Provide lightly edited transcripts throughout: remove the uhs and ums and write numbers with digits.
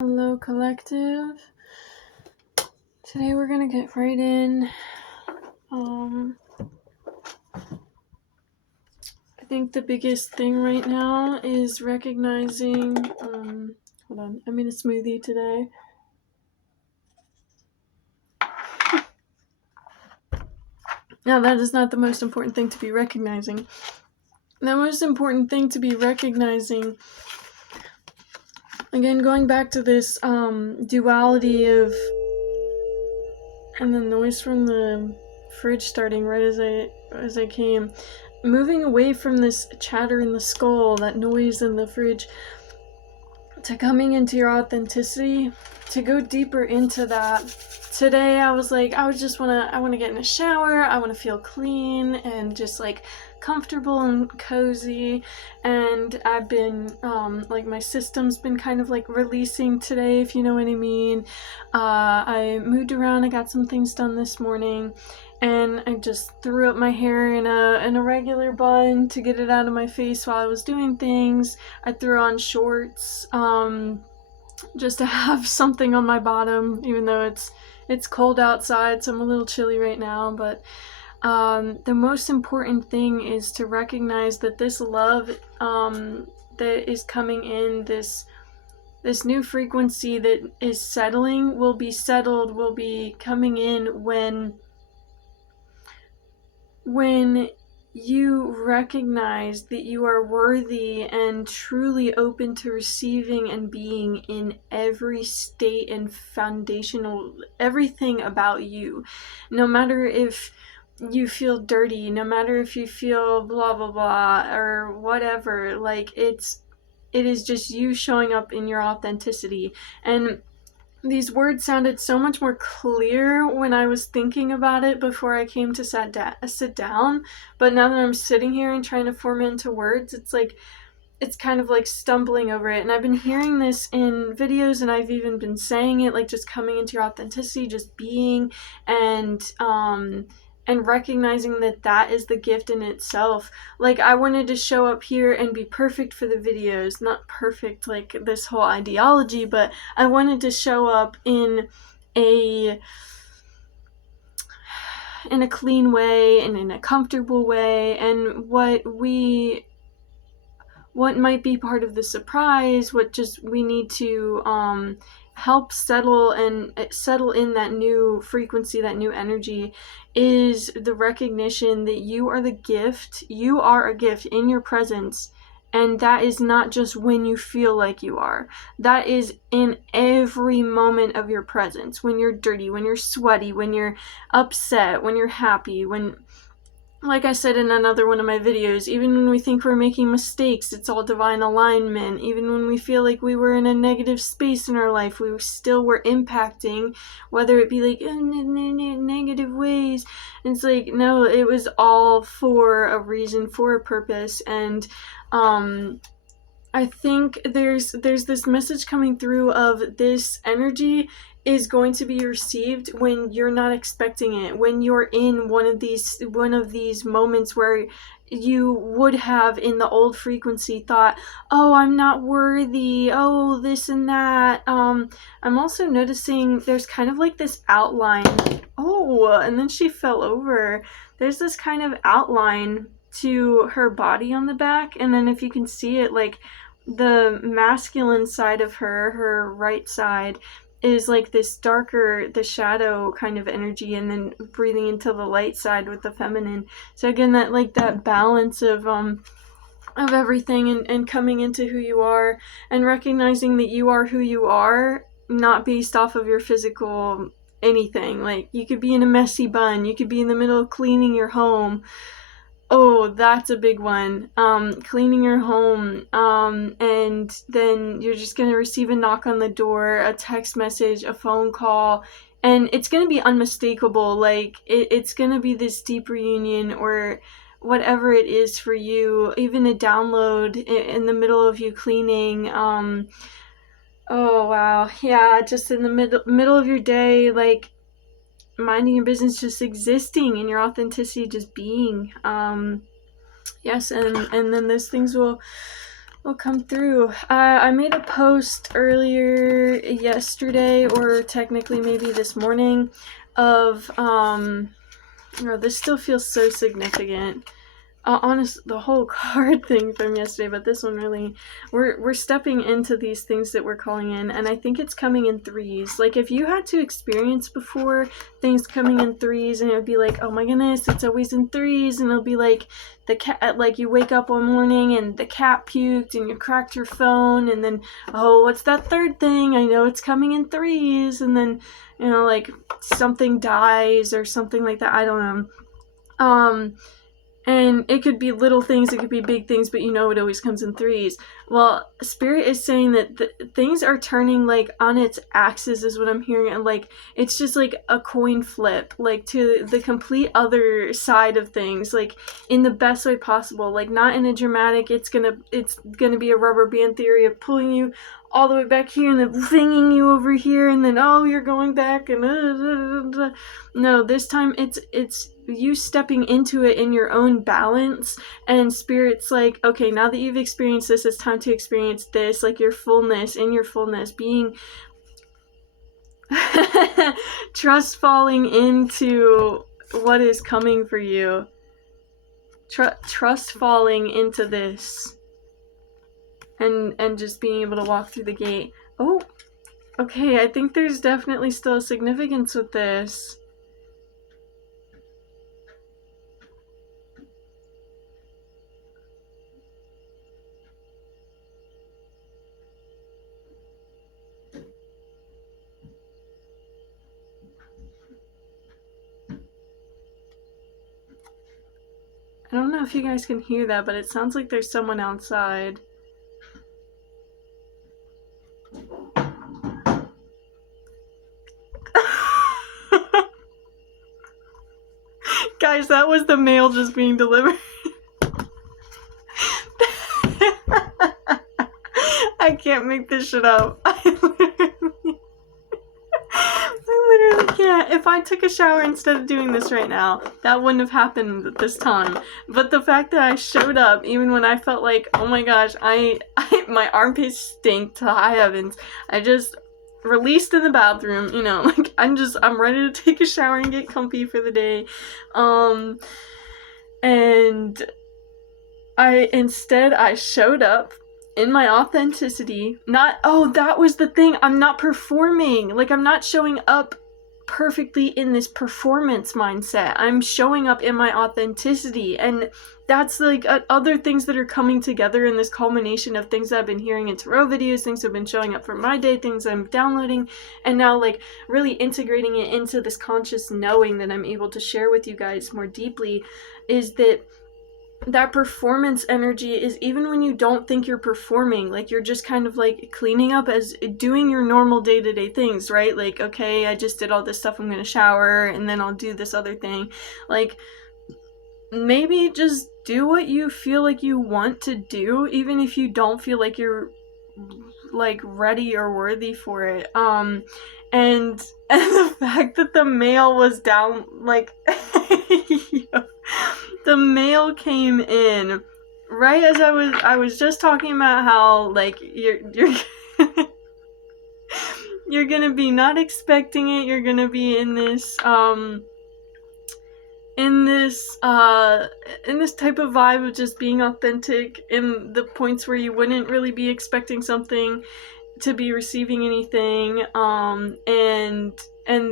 Hello, collective. Today we're gonna get right in. I think the biggest thing right now is recognizing. Hold on, I made a smoothie today. Now, that is not the most important thing to be recognizing. The most important thing to be recognizing, again, going back to this duality of, and the noise from the fridge starting right as I came, moving away from this chatter in the skull, that noise in the fridge, to coming into your authenticity, to go deeper into that. Today I was like, I want to get in a shower, I want to feel clean and just like comfortable and cozy, and I've been like my system's been kind of like releasing today, if you know what I mean. I moved around, I got some things done this morning, and I just threw up my hair in a regular bun to get it out of my face while I was doing things. I threw on shorts just to have something on my bottom, even though it's cold outside, so I'm a little chilly right now. But the most important thing is to recognize that this love that is coming in, this new frequency that is settling, will be settled, will be coming in when you recognize that you are worthy and truly open to receiving and being in every state and foundational everything about you. No matter if you feel dirty, no matter if you feel blah blah blah or whatever, like it is just you showing up in your authenticity. And these words sounded so much more clear when I was thinking about it before I came to sit down. But now that I'm sitting here and trying to form it into words, it's kind of like stumbling over it. And I've been hearing this in videos, and I've even been saying it, like just coming into your authenticity, just being, and recognizing that is the gift in itself. Like, I wanted to show up here and be perfect for the videos, not perfect like this whole ideology, but I wanted to show up in a clean way and in a comfortable way. And what might be part of the surprise, what just we need to help settle in that new frequency, that new energy, is the recognition that you are the gift. You are a gift in your presence. And that is not just when you feel like you are. That is in every moment of your presence. When you're dirty, when you're sweaty, when you're upset, when you're happy, when, like I said in another one of my videos, even when we think we're making mistakes, it's all divine alignment. Even when we feel like we were in a negative space in our life, we still were impacting, whether it be like negative ways. And it's like, no, it was all for a reason, for a purpose. And I think there's this message coming through of this energy is going to be received when you're not expecting it, when you're in one of these moments where you would have in the old frequency thought, oh, I'm not worthy, oh, this and that. I'm also noticing there's kind of like this outline. Oh, and then she fell over. There's this kind of outline to her body on the back, and then if you can see it, like the masculine side of her right side is like this darker, the shadow kind of energy, and then breathing into the light side with the feminine. So again, that like that balance of everything, and coming into who you are and recognizing that you are who you are, not based off of your physical anything. Like, you could be in a messy bun, you could be in the middle of cleaning your home. Oh, that's a big one. Cleaning your home, and then you're just gonna receive a knock on the door, a text message, a phone call, and it's gonna be unmistakable. Like, it's gonna be this deep reunion, or whatever it is for you, even a download in the middle of you cleaning. Oh wow, yeah, just in the middle of your day, like minding your business, just existing in your authenticity, just being. Yes, and then those things will will come through. I made a post earlier yesterday, or technically maybe this morning, of this still feels so significant. Honest, the whole card thing from yesterday, but this one really, we're stepping into these things that we're calling in, and I think it's coming in threes. Like, if you had to experience before things coming in threes, and it would be like, oh my goodness, it's always in threes, and it'll be like the cat, like you wake up one morning and the cat puked and you cracked your phone, and then, oh, what's that third thing? I know it's coming in threes, and then, like something dies or something like that. I don't know. And it could be little things, it could be big things, but it always comes in threes. Well, Spirit is saying that things are turning, like, on its axis is what I'm hearing, and, like, it's just, like, a coin flip, like, to the complete other side of things, like, in the best way possible, like, not in a dramatic, it's gonna be a rubber band theory of pulling you all the way back here and then flinging you over here, and then, oh, you're going back, and no, this time it's you stepping into it in your own balance, and Spirit's like, okay, now that you've experienced this, it's time to experience this, like your fullness, being trust falling into what is coming for you, trust falling into this, and just being able to walk through the gate. Oh, okay, I think there's definitely still a significance with this. I don't know if you guys can hear that, but it sounds like there's someone outside. Guys, that was the mail just being delivered. I can't make this shit up. I literally can't. If I took a shower instead of doing this right now, that wouldn't have happened at this time. But the fact that I showed up, even when I felt like, oh my gosh, my armpits stink to high heavens. I just released in the bathroom, like, I'm ready to take a shower and get comfy for the day. And I showed up in my authenticity. That was the thing. I'm not performing. Like, I'm not showing up perfectly in this performance mindset. I'm showing up in my authenticity, and that's like other things that are coming together in this culmination of things that I've been hearing in tarot videos, things that have been showing up for my day, things I'm downloading, and now like really integrating it into this conscious knowing that I'm able to share with you guys more deeply, is that performance energy is even when you don't think you're performing, like you're just kind of like cleaning up, as doing your normal day-to-day things, right? Like, okay, I just did all this stuff, I'm gonna shower and then I'll do this other thing. Like, maybe just do what you feel like you want to do, even if you don't feel like you're like ready or worthy for it. And the fact that the mail was down, like the mail came in right as I was just talking about how, like, you're you're gonna be not expecting it, you're gonna be in this type of vibe of just being authentic in the points where you wouldn't really be expecting something to be receiving anything, and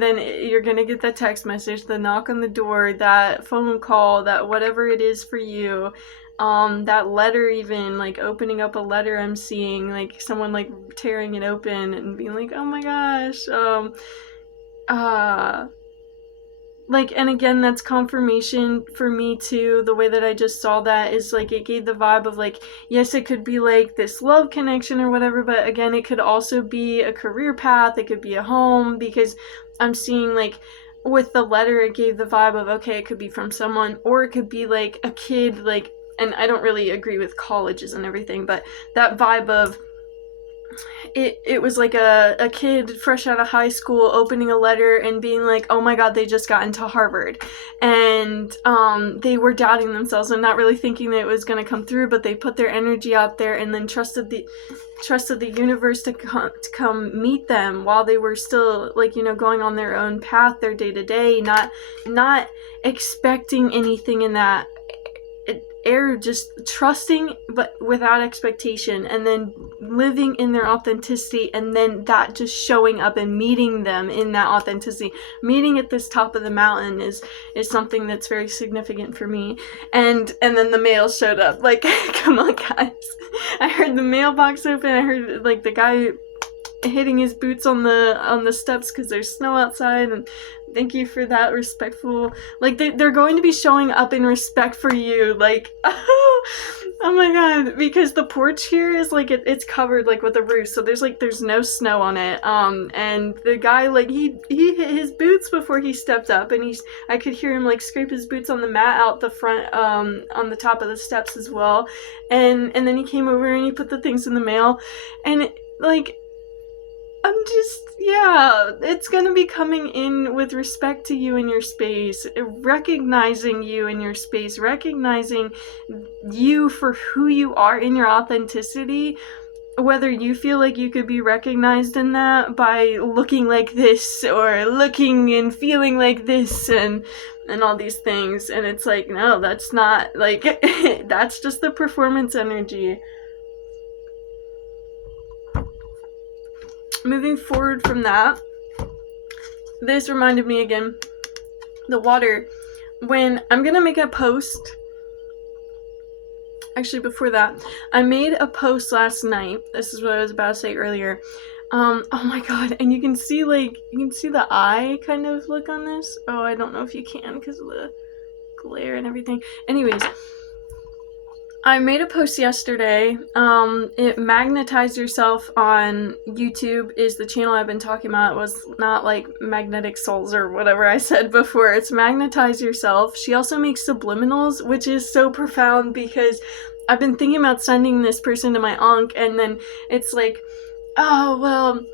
then you're gonna get that text message, the knock on the door, that phone call, that whatever it is for you, that letter, even like opening up a letter, I'm seeing like someone like tearing it open and being like, oh my gosh, like, and again, that's confirmation for me too. The way that I just saw that is like, it gave the vibe of like, yes, it could be like this love connection or whatever, but again, it could also be a career path, it could be a home, because I'm seeing like with the letter, it gave the vibe of, okay, it could be from someone, or it could be like a kid, like, and I don't really agree with colleges and everything, but that vibe of it was like a kid fresh out of high school opening a letter and being like, oh my god, they just got into Harvard, and they were doubting themselves and not really thinking that it was going to come through, but they put their energy out there and then trusted the universe to come meet them while they were still, like, you know, going on their own path, their day to day, not expecting anything in that air, just trusting but without expectation, and then living in their authenticity, and then that just showing up and meeting them in that authenticity. Meeting at this top of the mountain is something that's very significant for me. And then the mail showed up. Like, come on, guys. I heard the mailbox open. I heard like the guy hitting his boots on the steps because there's snow outside, and thank you for that respectful, like, they're going to be showing up in respect for you, like, oh my god, because the porch here is like, it's covered like with a roof, so there's no snow on it, and the guy, like, he hit his boots before he stepped up, and I could hear him like scrape his boots on the mat out the front, on the top of the steps as well, and then he came over and he put the things in the mail, and like, I'm just, yeah, it's gonna be coming in with respect to you in your space, recognizing you in your space, recognizing you for who you are in your authenticity, whether you feel like you could be recognized in that by looking like this, or looking and feeling like this, and all these things, and it's like, no, that's not, like, that's just the performance energy. Moving forward from that, this reminded me again, the water, when I'm gonna make a post, actually before that, I made a post last night, this is what I was about to say earlier, oh my god, and you can see the eye kind of look on this, oh, I don't know if you can because of the glare and everything, anyways, I made a post yesterday. It Magnetize Yourself on YouTube is the channel I've been talking about. It was not like Magnetic Souls or whatever I said before. It's Magnetize Yourself. She also makes subliminals, which is so profound because I've been thinking about sending this person to my Ankh, and then it's like, oh, well,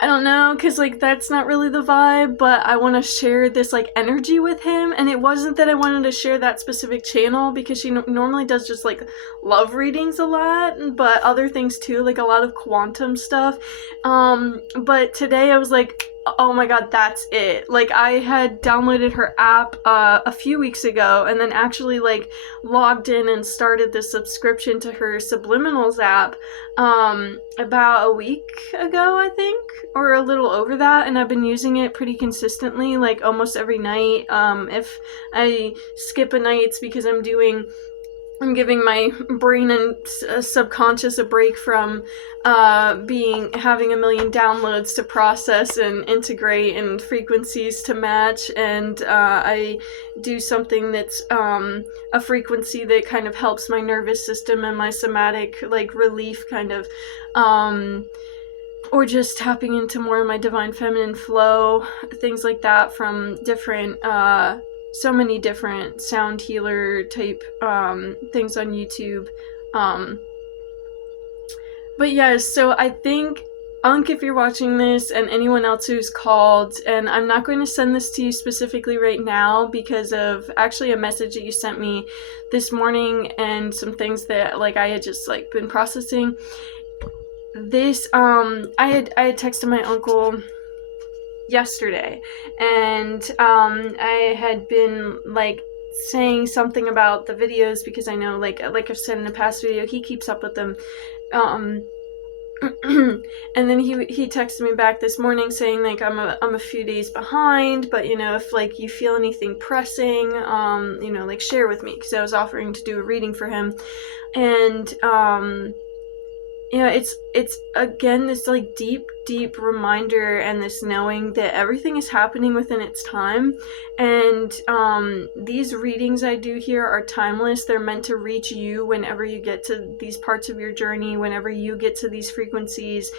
I don't know, because, like, that's not really the vibe, but I want to share this, like, energy with him, and it wasn't that I wanted to share that specific channel, because she normally does just, like, love readings a lot, but other things too, like, a lot of quantum stuff, but today I was like, oh my god, that's it. Like, I had downloaded her app a few weeks ago, and then actually, like, logged in and started the subscription to her Subliminals app about a week ago, I think, or a little over that, and I've been using it pretty consistently, like, almost every night. If I skip a night, it's because I'm giving my brain and subconscious a break from having a million downloads to process and integrate and frequencies to match, and I do something that's a frequency that kind of helps my nervous system and my somatic, like, relief kind of, or just tapping into more of my divine feminine flow, things like that from different so many different sound healer type things on YouTube. But yes, so I think, Ankh, if you're watching this, and anyone else who's called, and I'm not going to send this to you specifically right now because of actually a message that you sent me this morning and some things that, like, I had just, like, been processing. This, I had texted my uncle yesterday, and I had been, like, saying something about the videos because I know, like I've said in a past video, he keeps up with them, and then he texted me back this morning saying, like, I'm a few days behind, but, you know, if, like, you feel anything pressing, you know, like, share with me, because I was offering to do a reading for him, and you know, it's again this, like, deep reminder and this knowing that everything is happening within its time, and these readings I do here are timeless. They're meant to reach you whenever you get to these parts of your journey, whenever you get to these frequencies,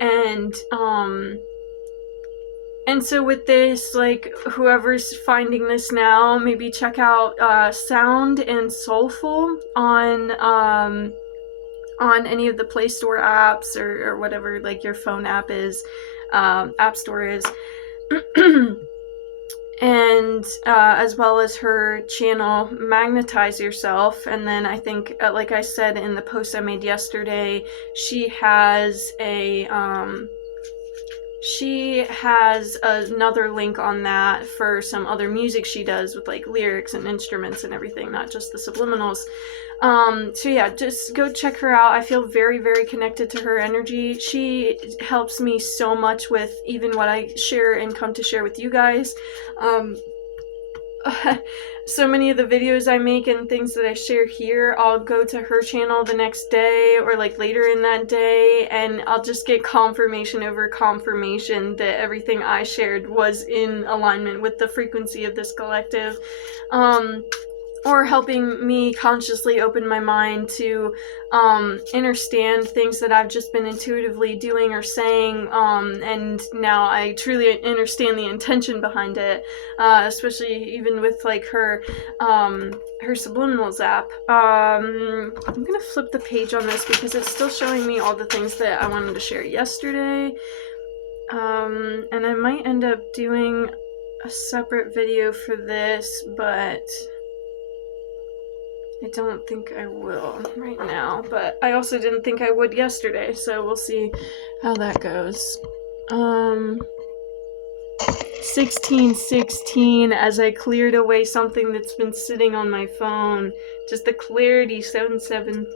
and so with this, like, whoever's finding this now, maybe check out Sound and Soulful on on any of the Play Store apps or whatever like your phone app is, app store is. And as well as her channel Magnetize Yourself. And then I think, like I said in the post I made yesterday, she has another link on that for some other music she does with like lyrics and instruments and everything, not just the subliminals. So yeah, just go check her out. I feel very, very connected to her energy. She helps me so much with even what I share and come to share with you guys. So many of the videos I make and things that I share here, I'll go to her channel the next day or like later in that day, and I'll just get confirmation over confirmation that everything I shared was in alignment with the frequency of this collective. Or helping me consciously open my mind to understand things that I've just been intuitively doing or saying, and now I truly understand the intention behind it, especially even with like her Subliminals app. I'm gonna flip the page on this because it's still showing me all the things that I wanted to share yesterday, and I might end up doing a separate video for this, but I don't think I will right now, but I also didn't think I would yesterday, so we'll see how that goes. 1616, as I cleared away something that's been sitting on my phone. Just the clarity, 77.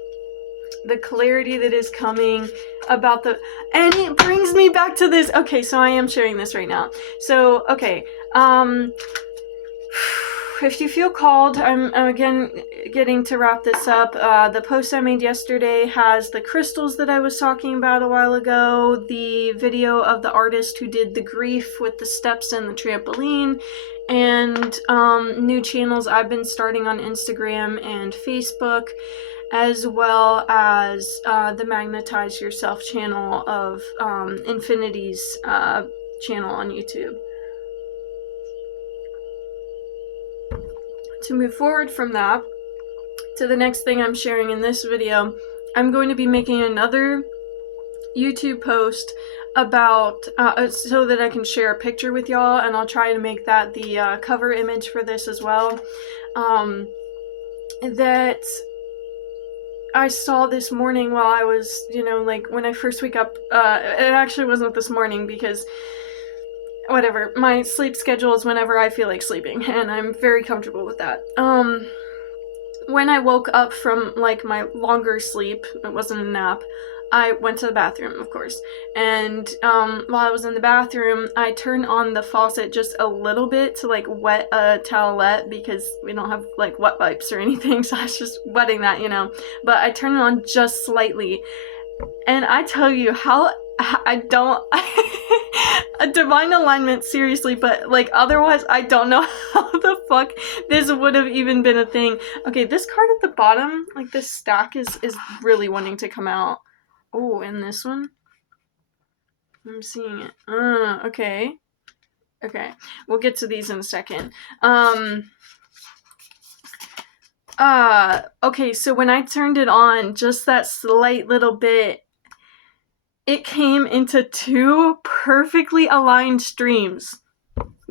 The clarity that is coming about the... And it brings me back to this. Okay, so I am sharing this right now. So, okay, if you feel called, I'm again getting to wrap this up. The post I made yesterday has the crystals that I was talking about a while ago, the video of the artist who did the grief with the steps and the trampoline, and new channels I've been starting on Instagram and Facebook, as well as the Magnetize Yourself channel of Infinity's channel on YouTube. To move forward from that to the next thing I'm sharing in this video, I'm going to be making another YouTube post about so that I can share a picture with y'all, and I'll try to make that the cover image for this as well. That I saw this morning while I was, like when I first wake up. It actually wasn't this morning because whatever, my sleep schedule is whenever I feel like sleeping, and I'm very comfortable with that. When I woke up from like my longer sleep, it wasn't a nap, I went to the bathroom, of course, and while I was in the bathroom, I turned on the faucet just a little bit to like wet a towelette because we don't have like wet wipes or anything, so I was just wetting that, but I turned it on just slightly, and I tell you how I don't a divine alignment, seriously, but like otherwise I don't know how the fuck this would have even been a thing. Okay, this card at the bottom, like this stack is really wanting to come out. Oh, and this one, I'm seeing it. Okay, we'll get to these in a second. Okay, so when I turned it on, just that slight little bit, it came into two perfectly aligned streams,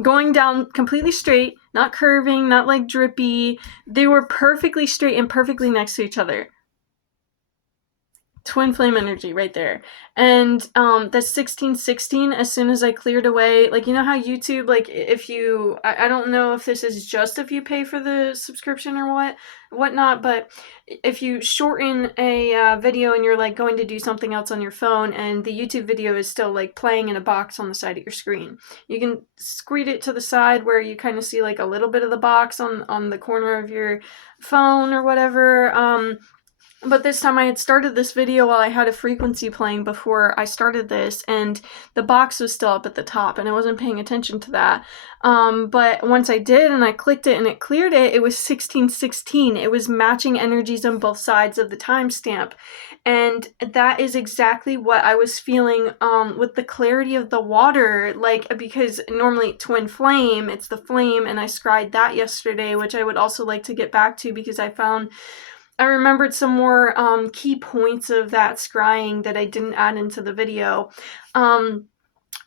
going down completely straight, not curving, not like drippy. They were perfectly straight and perfectly next to each other. Twin flame energy right there. And the 1616, as soon as I cleared away, like, you know how YouTube, like, if you, I don't know if this is just if you pay for the subscription or whatnot, but if you shorten a video and you're like going to do something else on your phone and the YouTube video is still like playing in a box on the side of your screen, you can squeeze it to the side where you kind of see like a little bit of the box on the corner of your phone or whatever. But this time I had started this video while I had a frequency playing before I started this, and the box was still up at the top, and I wasn't paying attention to that. But once I did, and I clicked it, and it cleared it, it was 1616. It was matching energies on both sides of the timestamp. And that is exactly what I was feeling with the clarity of the water, like, because normally twin flame, it's the flame, and I scried that yesterday, which I would also like to get back to because I found I remembered some more key points of that scrying that I didn't add into the video.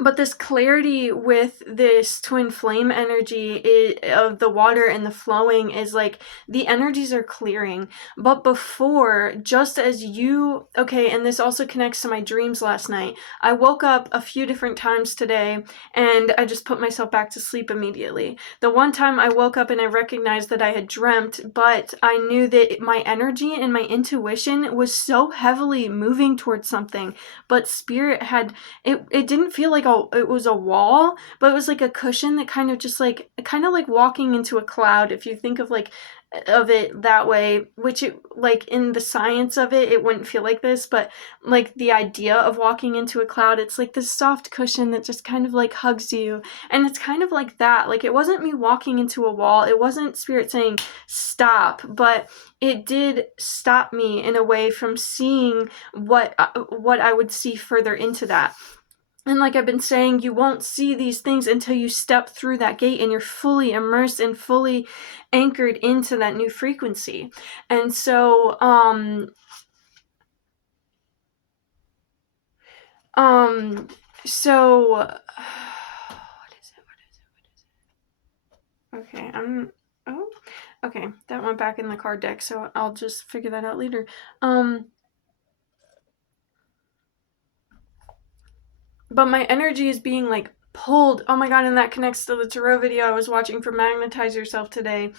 But this clarity with this twin flame energy of the water and the flowing is like the energies are clearing. But before, just as you, okay, and this also connects to my dreams last night. I woke up a few different times today and I just put myself back to sleep immediately. The one time I woke up and I recognized that I had dreamt, but I knew that my energy and my intuition was so heavily moving towards something, but spirit had, it didn't feel like it was a wall, but it was like a cushion that kind of just like, kind of like walking into a cloud, if you think of like of it that way, which it, like in the science of it, it wouldn't feel like this, but like the idea of walking into a cloud, it's like this soft cushion that just kind of like hugs you, and it's kind of like that. Like, it wasn't me walking into a wall, it wasn't spirit saying stop, but it did stop me in a way from seeing what I would see further into that. And like I've been saying, you won't see these things until you step through that gate and you're fully immersed and fully anchored into that new frequency. And so, so, what is it? Okay, okay, that went back in the card deck, so I'll just figure that out later. But my energy is being like pulled. Oh my god, and that connects to the tarot video I was watching for Magnetize Yourself today.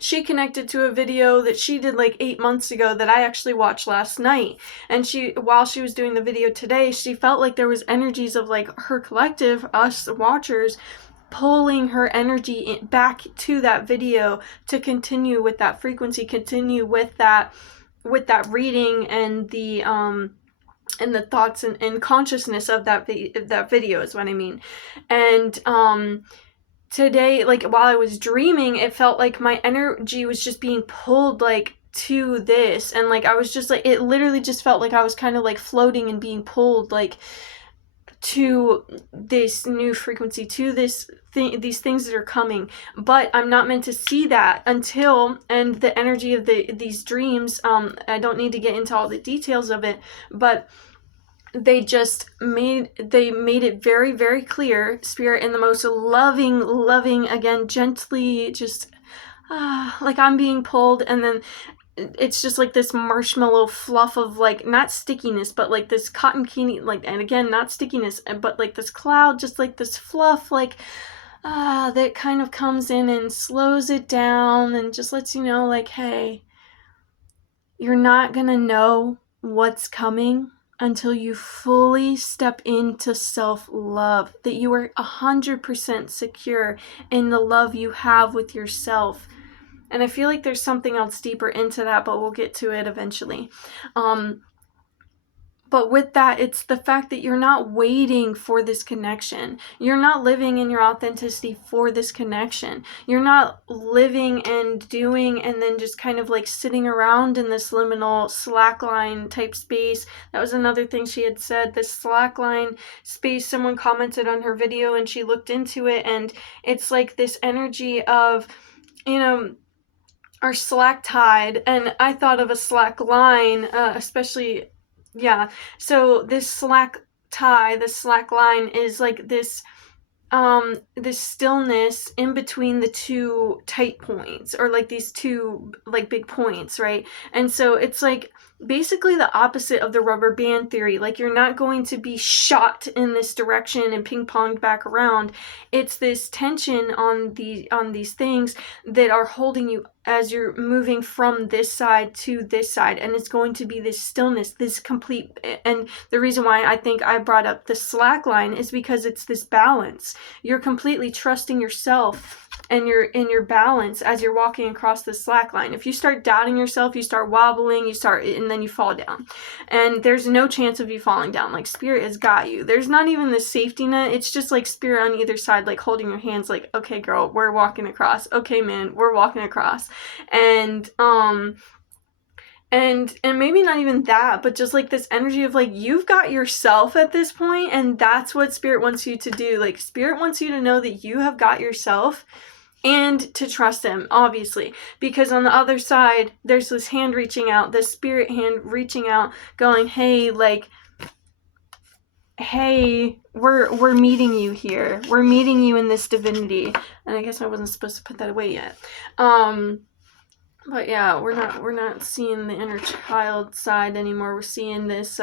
She connected to a video that she did like 8 months ago that I actually watched last night. And while she was doing the video today, she felt like there was energies of like her collective, us watchers, pulling her energy back to that video to continue with that frequency, continue with that reading and the thoughts and consciousness of that video is what I mean. And today, like while I was dreaming, it felt like my energy was just being pulled like to this, and like I was just like, it literally just felt like I was kind of like floating and being pulled like to this new frequency, to this thing, these things that are coming. But I'm not meant to see that until, and the energy of these dreams, I don't need to get into all the details of it, but they made it very, very clear, spirit, in the most loving, again, gently, just like I'm being pulled, and then it's just like this marshmallow fluff of like, not stickiness, but like this cotton candy, like, and again, not stickiness, but like this cloud, just like this fluff, like that kind of comes in and slows it down and just lets you know, like, hey, you're not gonna know what's coming until you fully step into self-love, that you are 100% secure in the love you have with yourself. And I feel like there's something else deeper into that, but we'll get to it eventually. But with that, it's the fact that you're not waiting for this connection. You're not living in your authenticity for this connection. You're not living and doing and then just kind of like sitting around in this liminal slackline type space. That was another thing she had said, this slackline space. Someone commented on her video and she looked into it, and it's like this energy of, you know, our slack tide. And I thought of a slack line, especially, yeah. So this slack tie, this slack line is like this stillness in between the two tight points, or like these two like big points, right? And so it's like basically the opposite of the rubber band theory. Like, you're not going to be shot in this direction and ping-ponged back around. It's this tension on these things that are holding you as you're moving from this side to this side, and it's going to be this stillness, this complete. And the reason why I think I brought up the slack line is because it's this balance. You're completely trusting yourself and you're in your balance as you're walking across the slack line. If you start doubting yourself, you start wobbling, and then you fall down, and there's no chance of you falling down. Like, spirit has got you. There's not even the safety net. It's just like spirit on either side, like holding your hands, like, okay girl, we're walking across, okay man, we're walking across. And maybe not even that, but just like this energy of like, you've got yourself at this point, and that's what spirit wants you to do. Like, spirit wants you to know that you have got yourself, and to trust him, obviously, because on the other side there's this hand reaching out, this spirit hand reaching out, going, hey, like, hey, we're meeting you here, we're meeting you in this divinity. And I guess I wasn't supposed to put that away yet. But yeah, we're not seeing the inner child side anymore. We're seeing this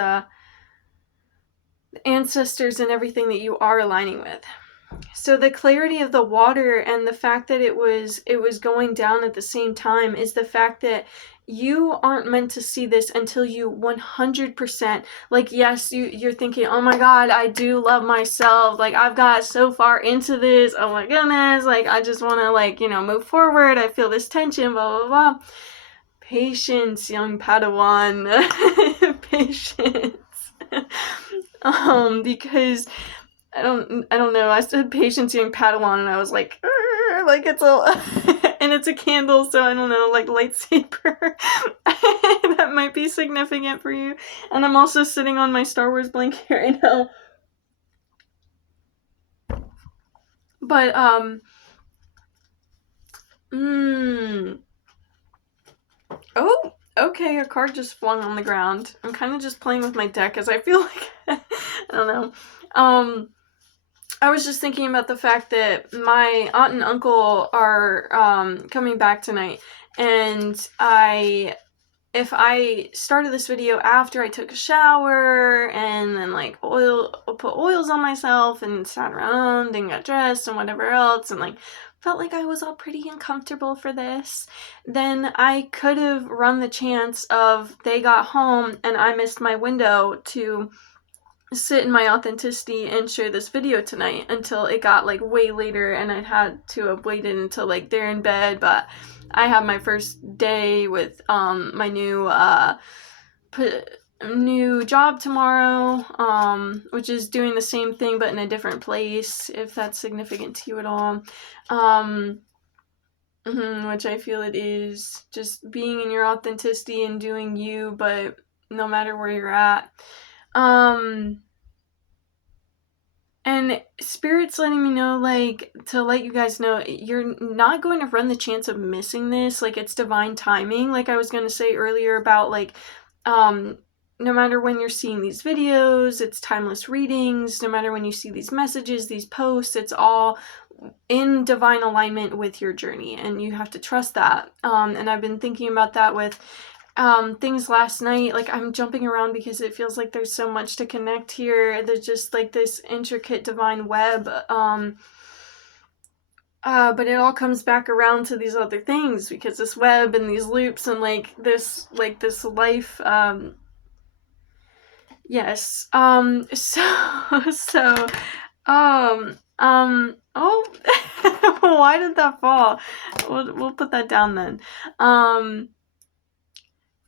ancestors and everything that you are aligning with. So the clarity of the water and the fact that it was going down at the same time is the fact that you aren't meant to see this until you 100%, like, yes, you're thinking, oh my god, I do love myself, like, I've got so far into this, oh my goodness, like, I just want to, like, move forward, I feel this tension, blah blah blah. Patience, young Padawan. Patience. Because I don't know, I said patience, young Padawan, and I was like it's a and it's a candle, so I don't know, like lightsaber. That might be significant for you. And I'm also sitting on my Star Wars blanket right now. But oh, okay, a card just flung on the ground. I'm kind of just playing with my deck as I feel like I don't know. I was just thinking about the fact that my aunt and uncle are coming back tonight, and if I started this video after I took a shower and then like put oils on myself and sat around and got dressed and whatever else and like felt like I was all pretty uncomfortable for this, then I could have run the chance of they got home and I missed my window to sit in my authenticity and share this video tonight until it got like way later, and I'd had to have waited until like they're in bed. But I have my first day with my new job tomorrow, which is doing the same thing but in a different place, if that's significant to you at all. Which I feel it is, just being in your authenticity and doing you, but no matter where you're at. And Spirit's letting me know, like, to let you guys know, you're not going to run the chance of missing this. Like, it's divine timing. Like I was going to say earlier about, like, no matter when you're seeing these videos, it's timeless readings. No matter when you see these messages, these posts, it's all in divine alignment with your journey. And you have to trust that. And I've been thinking about that with things last night. Like, I'm jumping around because it feels like there's so much to connect here. There's just like this intricate divine web, but it all comes back around to these other things, because this web and these loops and like this life, yes, oh, why did that fall? We'll put that down then.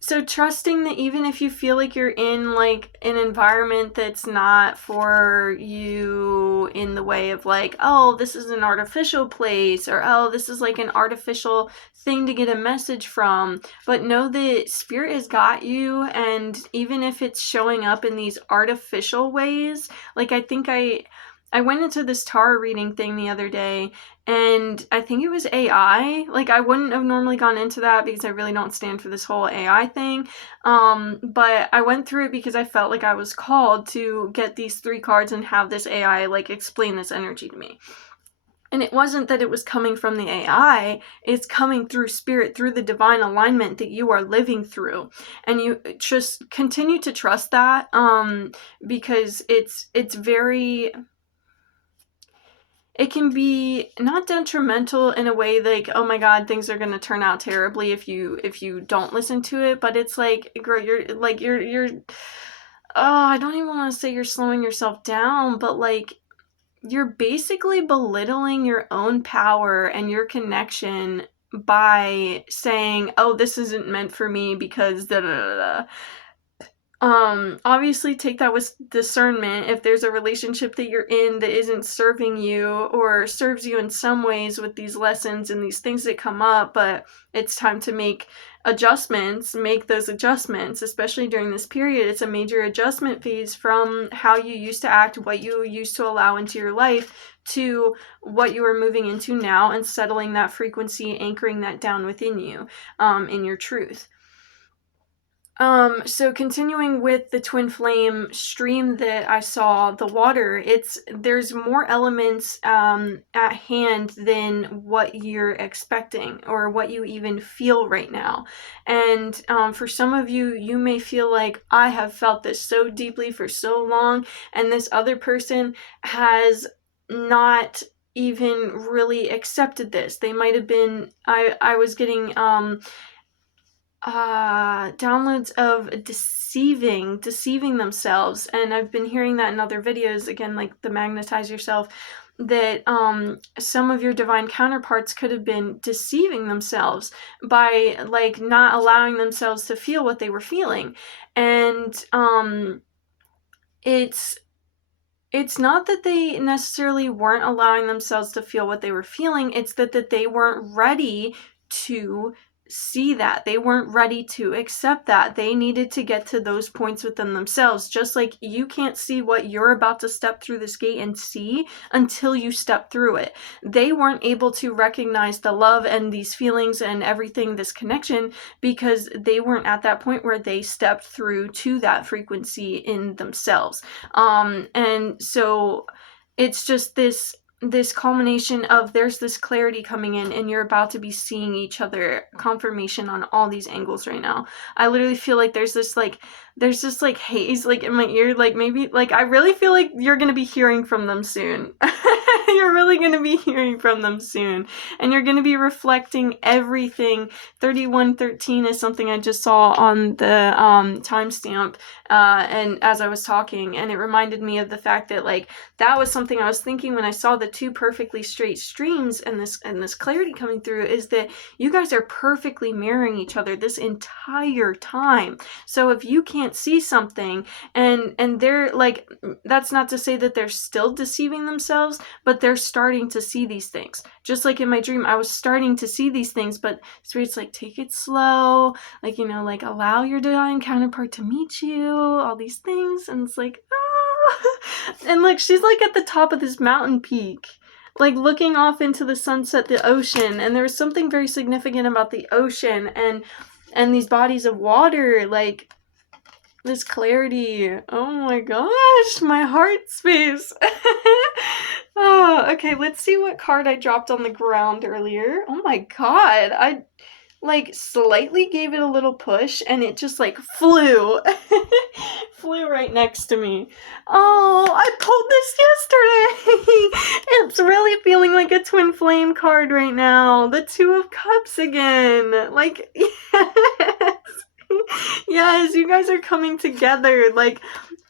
So trusting that even if you feel like you're in like an environment that's not for you, in the way of like, oh, this is an artificial place, or oh, this is like an artificial thing to get a message from, but know that Spirit has got you. And even if it's showing up in these artificial ways, like I think I went into this tarot reading thing the other day, and I think it was AI. Like, I wouldn't have normally gone into that because I really don't stand for this whole AI thing. But I went through it because I felt like I was called to get these 3 cards and have this AI, like, explain this energy to me. And it wasn't that it was coming from the AI, it's coming through Spirit, through the divine alignment that you are living through. And you just continue to trust that, because it's very... It can be not detrimental in a way like, oh my god, things are going to turn out terribly if you don't listen to it, but it's like, girl, you're I don't even want to say you're slowing yourself down, but like, you're basically belittling your own power and your connection by saying, oh, this isn't meant for me because da da da da. Obviously take that with discernment. If there's a relationship that you're in that isn't serving you or serves you in some ways with these lessons and these things that come up, but it's time to make adjustments, make those adjustments, especially during this period. It's a major adjustment phase from how you used to act, what you used to allow into your life, to what you are moving into now, and settling that frequency, anchoring that down within you, in your truth. So continuing with the twin flame stream that I saw, the water, there's more elements at hand than what you're expecting or what you even feel right now. And for some of you, you may feel like, I have felt this so deeply for so long, and this other person has not even really accepted this. They might have been, I was getting downloads of deceiving themselves, and I've been hearing that in other videos, again, like the Magnetize Yourself, that some of your divine counterparts could have been deceiving themselves by like not allowing themselves to feel what they were feeling. And it's not that they necessarily weren't allowing themselves to feel what they were feeling, it's that they weren't ready to see that. They weren't ready to accept that. They needed to get to those points within themselves. Just like you can't see what you're about to step through this gate and see until you step through it. They weren't able to recognize the love and these feelings and everything, this connection, because they weren't at that point where they stepped through to that frequency in themselves. And so it's just this culmination of, there's this clarity coming in, and you're about to be seeing each other, confirmation on all these angles right now. I literally feel like there's this haze like in my ear, like maybe, like I really feel like you're gonna be hearing from them soon. You're really gonna be hearing from them soon, and you're gonna be reflecting everything. 3113 is something I just saw on the timestamp, and as I was talking, and it reminded me of the fact that like that was something I was thinking when I saw the two perfectly straight streams and this clarity coming through, is that you guys are perfectly mirroring each other this entire time. So if you can't see something, and they're like, that's not to say that they're still deceiving themselves, but they're starting to see these things. Just like in my dream, I was starting to see these things, but Spirit's like, take it slow, like, you know, like allow your divine counterpart to meet you, all these things. And it's like, and like she's like at the top of this mountain peak, like looking off into the sunset, the ocean, and there was something very significant about the ocean and these bodies of water, like this clarity. Oh my gosh, my heart space. Oh, okay, let's see what card I dropped on the ground earlier. Oh my god, I like slightly gave it a little push and it just like flew. Flew right next to me. Oh, I pulled this yesterday. It's really feeling like a twin flame card right now. The Two of Cups again. Like, yes. Yes, you guys are coming together. Like,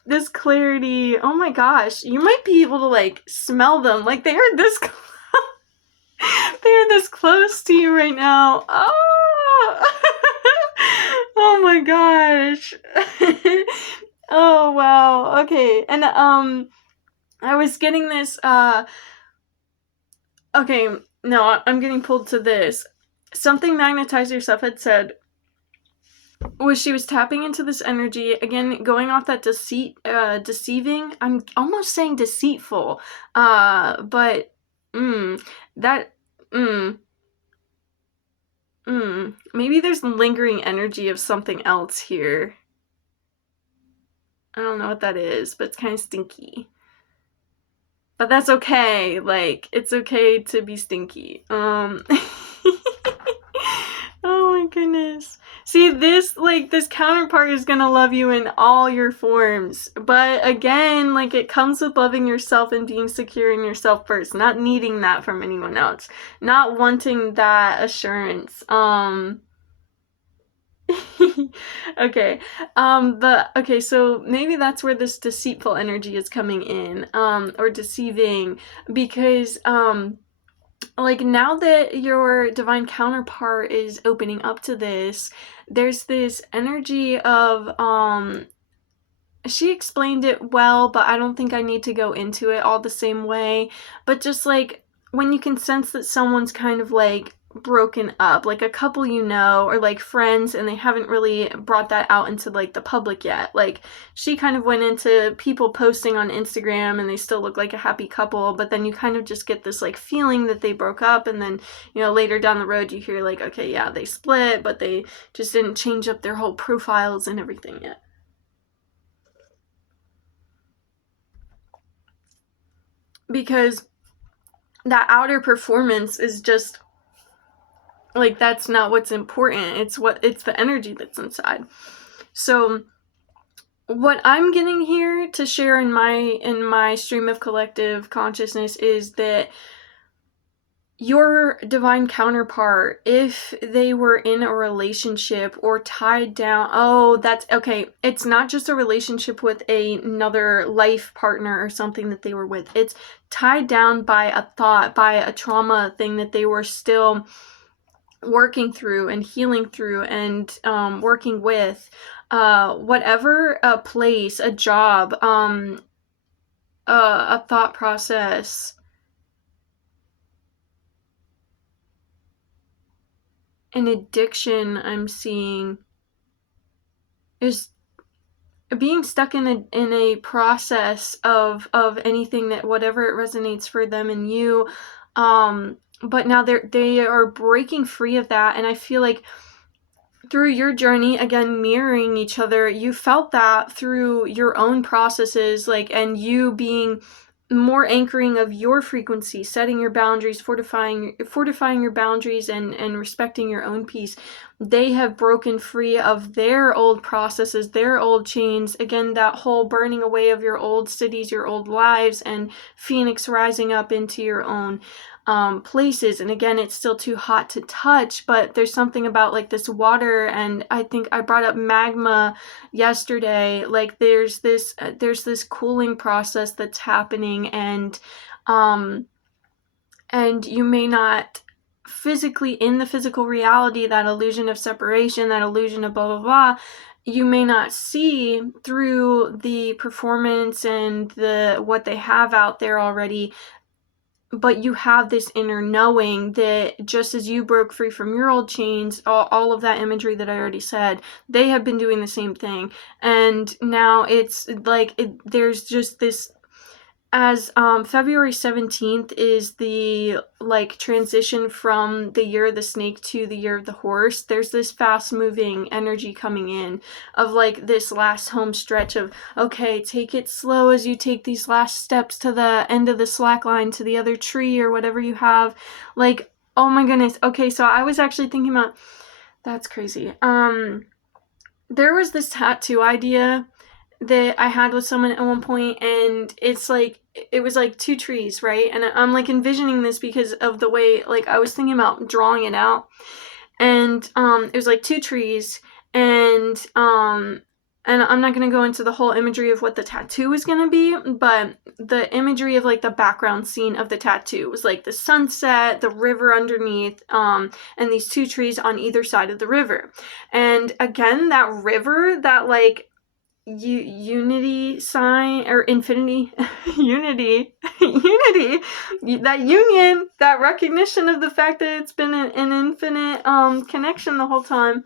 this clarity. Oh my gosh. You might be able to like smell them. Like, they are this they're this close to you right now. Oh, oh my gosh. Oh wow. Okay. And I was getting this okay, no, I'm getting pulled to this. Something Magnetize Yourself had said was she was tapping into this energy, again, going off that deceiving. I'm almost saying deceitful. But maybe there's lingering energy of something else here. I don't know what that is, but it's kind of stinky. But that's okay. Like, it's okay to be stinky. Oh my goodness. See, this counterpart is gonna love you in all your forms. But again, like, it comes with loving yourself and being secure in yourself first, not needing that from anyone else, not wanting that assurance. Okay. But okay, so maybe that's where this deceitful energy is coming in, or deceiving, because like, now that your divine counterpart is opening up to this, there's this energy of she explained it well, but I don't think I need to go into it all the same way. But just like when you can sense that someone's kind of like broken up, like a couple you know, or like friends, and they haven't really brought that out into like the public yet. Like she kind of went into people posting on Instagram and they still look like a happy couple, but then you kind of just get this like feeling that they broke up, and then, you know, later down the road you hear like, okay, yeah, they split, but they just didn't change up their whole profiles and everything yet. Because that outer performance is just like, that's not what's important. It's the energy that's inside. So what I'm getting here to share in my stream of collective consciousness is that your divine counterpart, if they were in a relationship or tied down, oh, that's okay. It's not just a relationship with another life partner or something that they were with. It's tied down by a thought, by a trauma thing that they were still working through and healing through and working with. Whatever a place, a job, a thought process, an addiction I'm seeing is being stuck in a process of anything, that whatever it resonates for them and you, but now they are breaking free of that. And I feel like through your journey, again, mirroring each other, you felt that through your own processes, like, and you being more anchoring of your frequency, setting your boundaries, fortifying your boundaries, and respecting your own peace. They have broken free of their old processes, their old chains. Again, that whole burning away of your old cities, your old lives, and phoenix rising up into your own places. And again, it's still too hot to touch, but there's something about like this water, and I think I brought up magma yesterday. Like there's this cooling process that's happening, um and you may not physically, in the physical reality, that illusion of separation, that illusion of blah blah blah, you may not see through the performance and the what they have out there already, but you have this inner knowing that just as you broke free from your old chains, all of that imagery that I already said, they have been doing the same thing. And now it's like there's just this, as February 17th is the like transition from the year of the snake to the year of the horse, there's this fast moving energy coming in of like this last home stretch of, okay, take it slow as you take these last steps to the end of the slack line, to the other tree or whatever you have. Like, oh my goodness. Okay, so I was actually thinking about, that's crazy. There was this tattoo idea that I had with someone at one point, and it's like, it was like two trees, right? And I'm like envisioning this because of the way, like, I was thinking about drawing it out, and it was like two trees, and I'm not going to go into the whole imagery of what the tattoo is going to be, but the imagery of like the background scene of the tattoo was like the sunset, the river underneath, and these two trees on either side of the river. And again, that river, that like unity sign, or infinity, unity, that union, that recognition of the fact that it's been an infinite connection the whole time.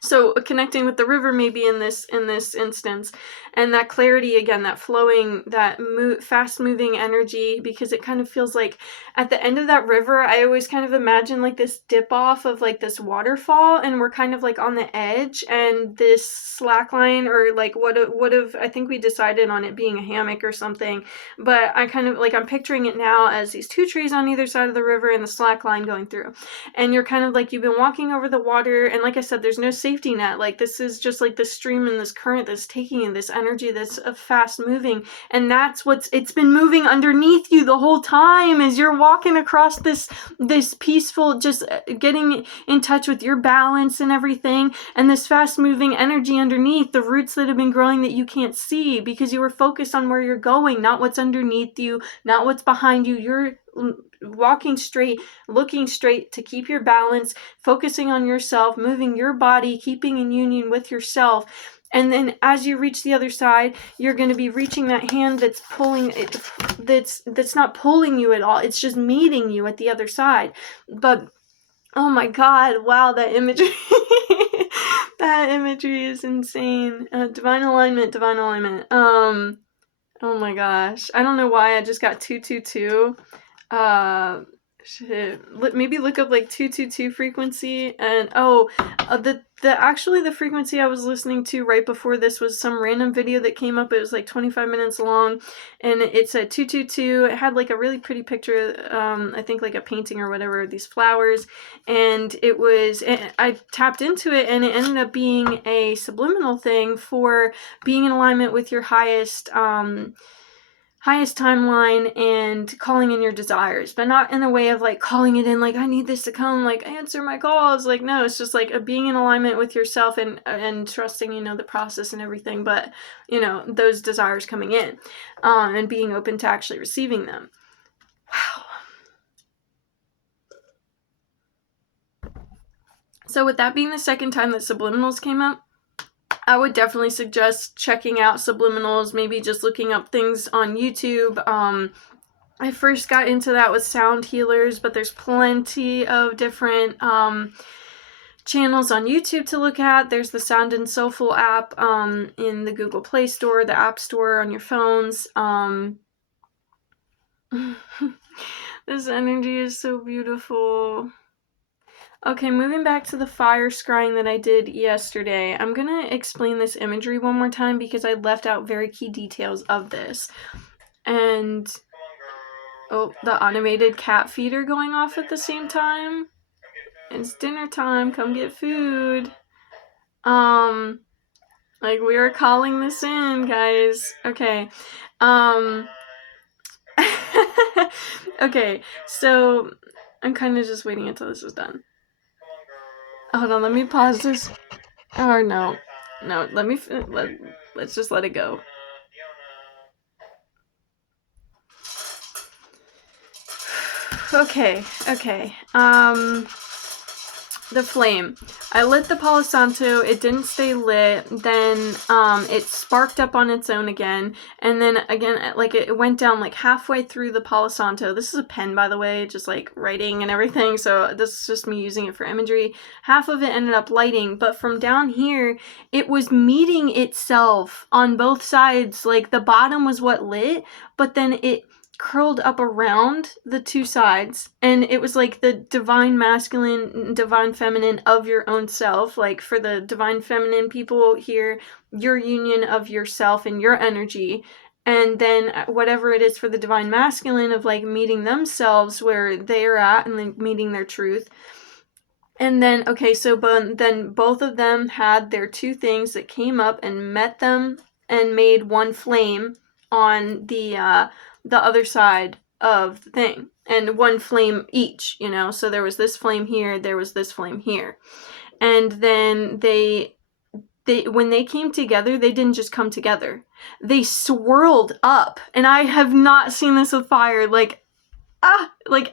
So connecting with the river maybe in this instance, and that clarity again, that flowing, that fast moving energy, because it kind of feels like at the end of that river, I always kind of imagine like this dip off of like this waterfall, and we're kind of like on the edge, and this slack line, or like what if I think we decided on it being a hammock or something, but I kind of like, I'm picturing it now as these two trees on either side of the river and the slack line going through, and you're kind of like, you've been walking over the water, and like I said, there's no safety net. Like this is just like this stream and this current that's taking in this energy that's fast moving, and that's it's been moving underneath you the whole time as you're walking across this peaceful, just getting in touch with your balance and everything, and this fast moving energy underneath, the roots that have been growing that you can't see because you were focused on where you're going, not what's underneath you, not what's behind you. You're walking straight, looking straight to keep your balance, focusing on yourself, moving your body, keeping in union with yourself. And then as you reach the other side, you're going to be reaching that hand that's pulling it, that's not pulling you at all. It's just meeting you at the other side. But oh my God, wow, that imagery. That imagery is insane. Divine alignment, divine alignment. Oh my gosh. I don't know why I just got 222. Maybe look up like 222 frequency, and actually the frequency I was listening to right before this was some random video that came up. It was like 25 minutes long, and it said 222. It had like a really pretty picture, I think like a painting or whatever, these flowers, and I tapped into it, and it ended up being a subliminal thing for being in alignment with your highest timeline and calling in your desires, but not in a way of like calling it in like, I need this to come, like answer my calls. Like, no, it's just like being in alignment with yourself and trusting, the process and everything, but those desires coming in, and being open to actually receiving them. Wow. So with that being the second time that subliminals came up, I would definitely suggest checking out subliminals, maybe just looking up things on YouTube. I first got into that with sound healers, but there's plenty of different channels on YouTube to look at. There's the Sound and Soulful app in the Google Play Store, the App Store on your phones. This energy is so beautiful. Okay, moving back to the fire scrying that I did yesterday, I'm going to explain this imagery one more time because I left out very key details of this. And, oh, the automated cat feeder going off at the same time. It's dinner time, come get food. Like, we are calling this in, guys. Okay, okay, so I'm kind of just waiting until this is done. Hold on, let me pause this. Oh, no, let's just let it go. Okay, the flame. I lit the Palo Santo, it didn't stay lit, then it sparked up on its own again, and then again, like it went down like halfway through the Palo Santo. This is a pen, by the way, just like writing and everything, so this is just me using it for imagery. Half of it ended up lighting, but from down here, it was meeting itself on both sides. Like the bottom was what lit, but then it curled up around the two sides, and it was like the divine masculine, divine feminine of your own self. Like for the divine feminine people here, your union of yourself and your energy, and then whatever it is for the divine masculine of like meeting themselves where they're at and like meeting their truth. And then, okay, so then both of them had their two things that came up and met them and made one flame on the other side of the thing, and one flame each, so there was this flame here, there was this flame here, and then they when they came together, they didn't just come together, they swirled up, and I have not seen this with fire like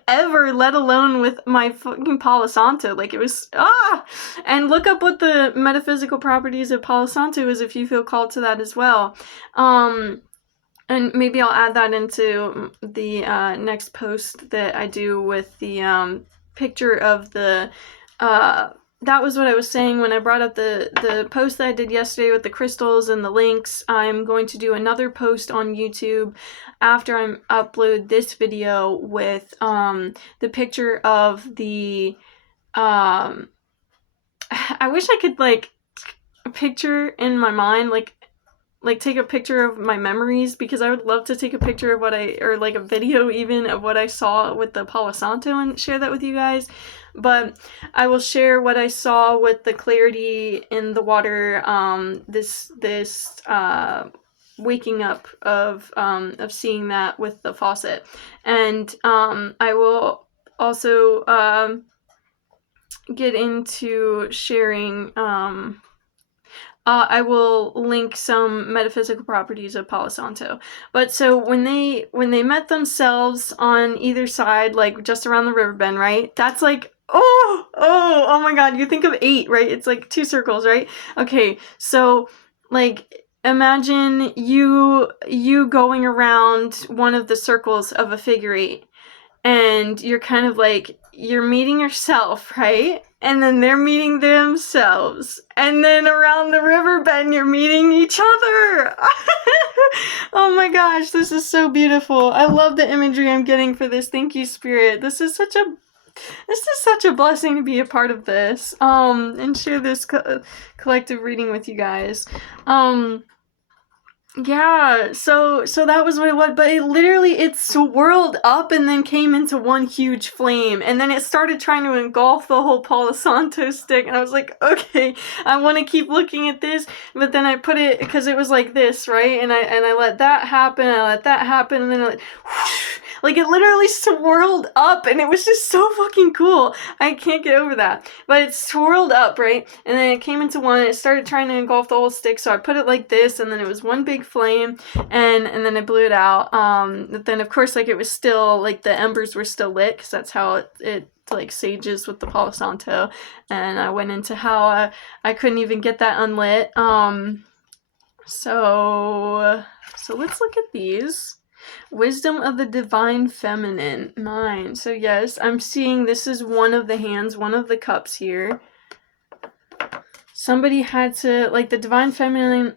ever, let alone with my fucking Palo Santo. Like it was and look up what the metaphysical properties of Palo Santo is if you feel called to that as well. And maybe I'll add that into the next post that I do with the picture of the... that was what I was saying when I brought up the post that I did yesterday with the crystals and the links. I'm going to do another post on YouTube after I upload this video with the picture of the... I wish I could, like, picture in my mind, like take a picture of my memories, because I would love to take a picture of or like a video even of what I saw with the Palo Santo and share that with you guys. But I will share what I saw with the clarity in the water, this waking up of seeing that with the faucet. And I will also get into sharing... I will link some metaphysical properties of Palo Santo. But so when they met themselves on either side, like just around the river bend, right? That's like, oh my God, you think of 8, right? It's like 2 circles, right? Okay, so like, imagine you going around one of the circles of a figure eight, and you're kind of like, you're meeting yourself, right? And then they're meeting themselves. And then around the river bend, you're meeting each other. Oh my gosh, this is so beautiful. I love the imagery I'm getting for this. Thank you, Spirit. This is such a blessing to be a part of this. And share this collective reading with you guys. Yeah, so that was what it was, but it swirled up and then came into one huge flame, and then it started trying to engulf the whole Palo Santo stick, and I was like, okay, I want to keep looking at this, but then I put it, because it was like this, right, and I let that happen, and then like it literally swirled up, and it was just so fucking cool. I can't get over that, but it swirled up, right, and then it came into one, and it started trying to engulf the whole stick, so I put it like this, and then it was one big flame, and then I blew it out. But then of course, like, it was still, like, the embers were still lit, because that's how it like sages with the Palo Santo, and I went into how I couldn't even get that unlit. So let's look at these. Wisdom of the Divine Feminine, 9. So yes, I'm seeing this is one of the hands, one of the cups here. Somebody had to, like, the Divine Feminine,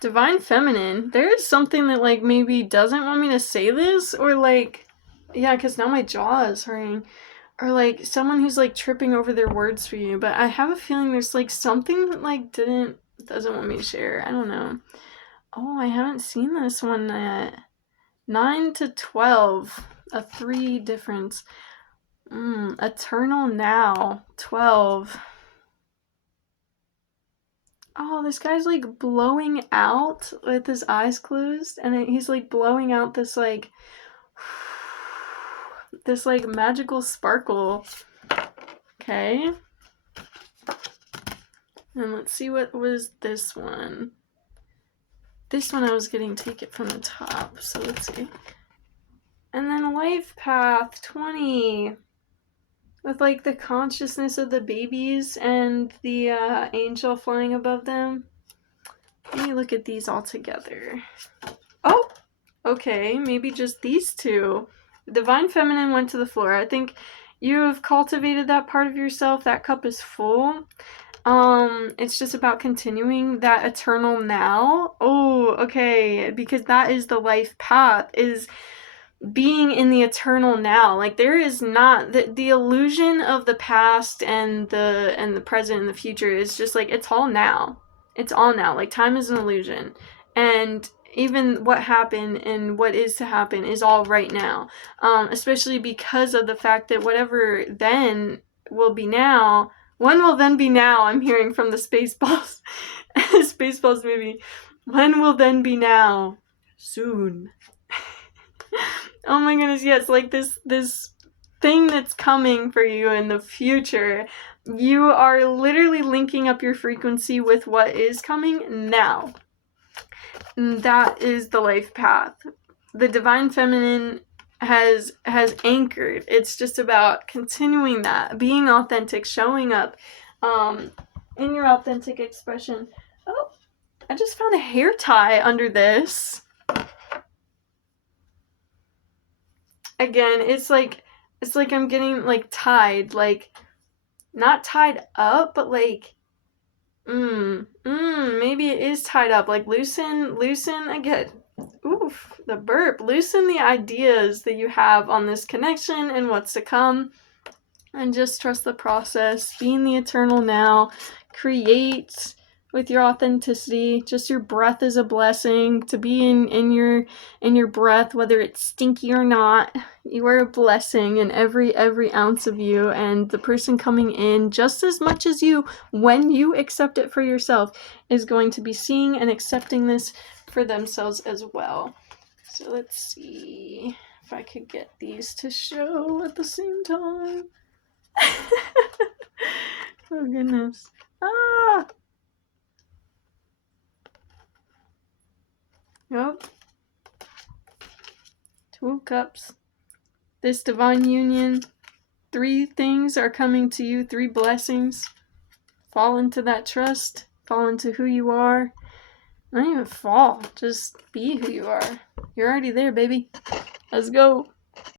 Divine Feminine, there is something that, like, maybe doesn't want me to say this, or, like, yeah, because now my jaw is hurting, or, like, someone who's, like, tripping over their words for you, but I have a feeling there's, like, something that, like, doesn't want me to share. I don't know. Oh, I haven't seen this one yet. 9 to 12, a 3 difference. Eternal Now, 12. Oh, this guy's, like, blowing out with his eyes closed, and he's, like, blowing out this, like, magical sparkle. Okay. And let's see what was this one. This one I was getting take it from the top, so let's see. And then Life Path, 20. With, like, the consciousness of the babies and the angel flying above them. Let me look at these all together. Oh! Okay, maybe just these two. The Divine Feminine went to the floor. I think you have cultivated that part of yourself. That cup is full. It's just about continuing that eternal now. Oh, okay, because that is the life path, is being in the eternal now. Like, there is not the illusion of the past and the present and the future is just, like, it's all now. Like, time is an illusion, and even what happened and what is to happen is all right now, especially because of the fact that whatever then will be now, when will then be now, I'm hearing from the Spaceballs Spaceballs movie. When will then be now? Soon. Oh my goodness, yes, like this thing that's coming for you in the future. You are literally linking up your frequency with what is coming now. And that is the life path. The Divine Feminine has anchored. It's just about continuing that, being authentic, showing up in your authentic expression. Oh, I just found a hair tie under this. Again, it's like I'm getting, like, tied, like, not tied up, but, like, maybe it is tied up, like, loosen, again, oof, the burp, loosen the ideas that you have on this connection and what's to come, and just trust the process, be in the eternal now, create with your authenticity. Just your breath is a blessing. To be in your breath, whether it's stinky or not, you are a blessing in every ounce of you, and the person coming in, just as much as you, when you accept it for yourself, is going to be seeing and accepting this for themselves as well. So let's see if I could get these to show at the same time. Oh goodness. Ah! Nope. 2 of Cups. This divine union. 3 things are coming to you. 3 blessings. fall into that trust, fall into who you are. Not even fall, just be who you are. You're already there, baby. Let's go.